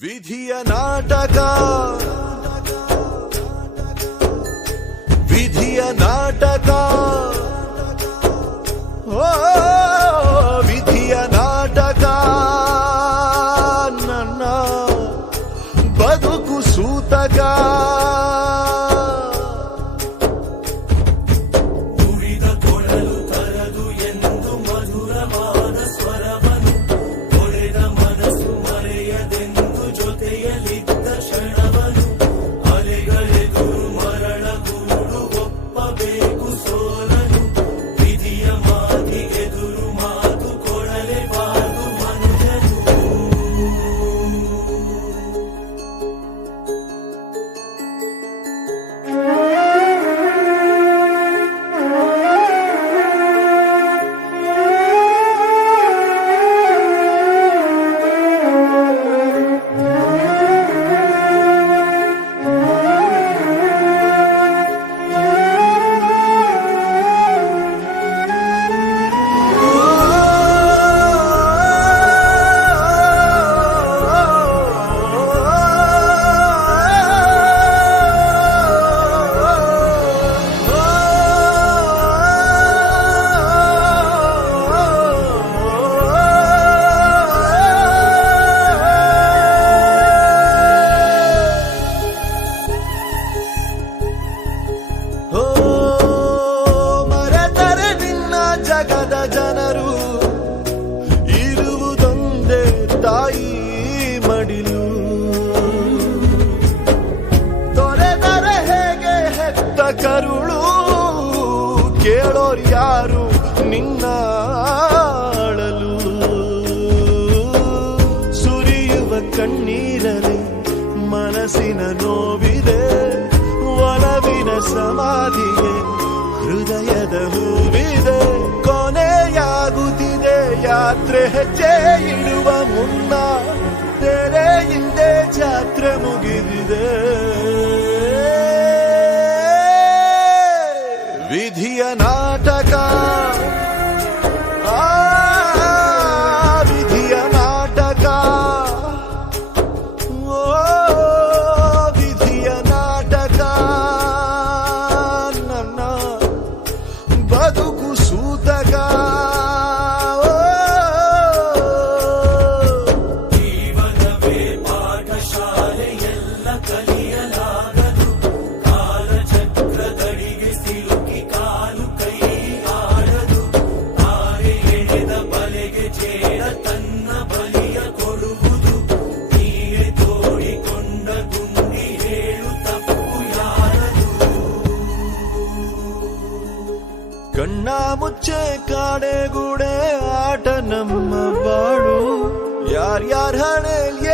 ವಿಧಿಯ ನಾಟಕ ವಿಧಿಯ ನಾಟಕ ಓ ವಿಧಿಯ ನಾಟಕ ನನ್ನ ಬದುಕು ಸೂತಕ ನಿನ್ನ ಅಳಲು ಸುರಿಯುವ ಕಣ್ಣೀರಲಿ ಮನಸ್ಸಿನ ನೋವಿದೆ, ಒಲವಿನ ಸಮಾಧಿಗೆ ಹೃದಯದ ಹೂವಿದೆ. ಕೊನೆಯಾಗುತ್ತಿದೆ ಯಾತ್ರೆ, ಹೆಜ್ಜೆ ಇಡುವ ಮುನ್ನ ತೆರೆ ಜಾತ್ರೆ ಮುಗಿದಿದೆ. ಕಣ್ಣಾಮುಚ್ಚೆ ಕಾಡೆಗೂಡೆ ಆಟ ನಮ್ಮವಾಡು ಯಾರ್ಯಾರ ಹಣೆಯಲ್ಲಿ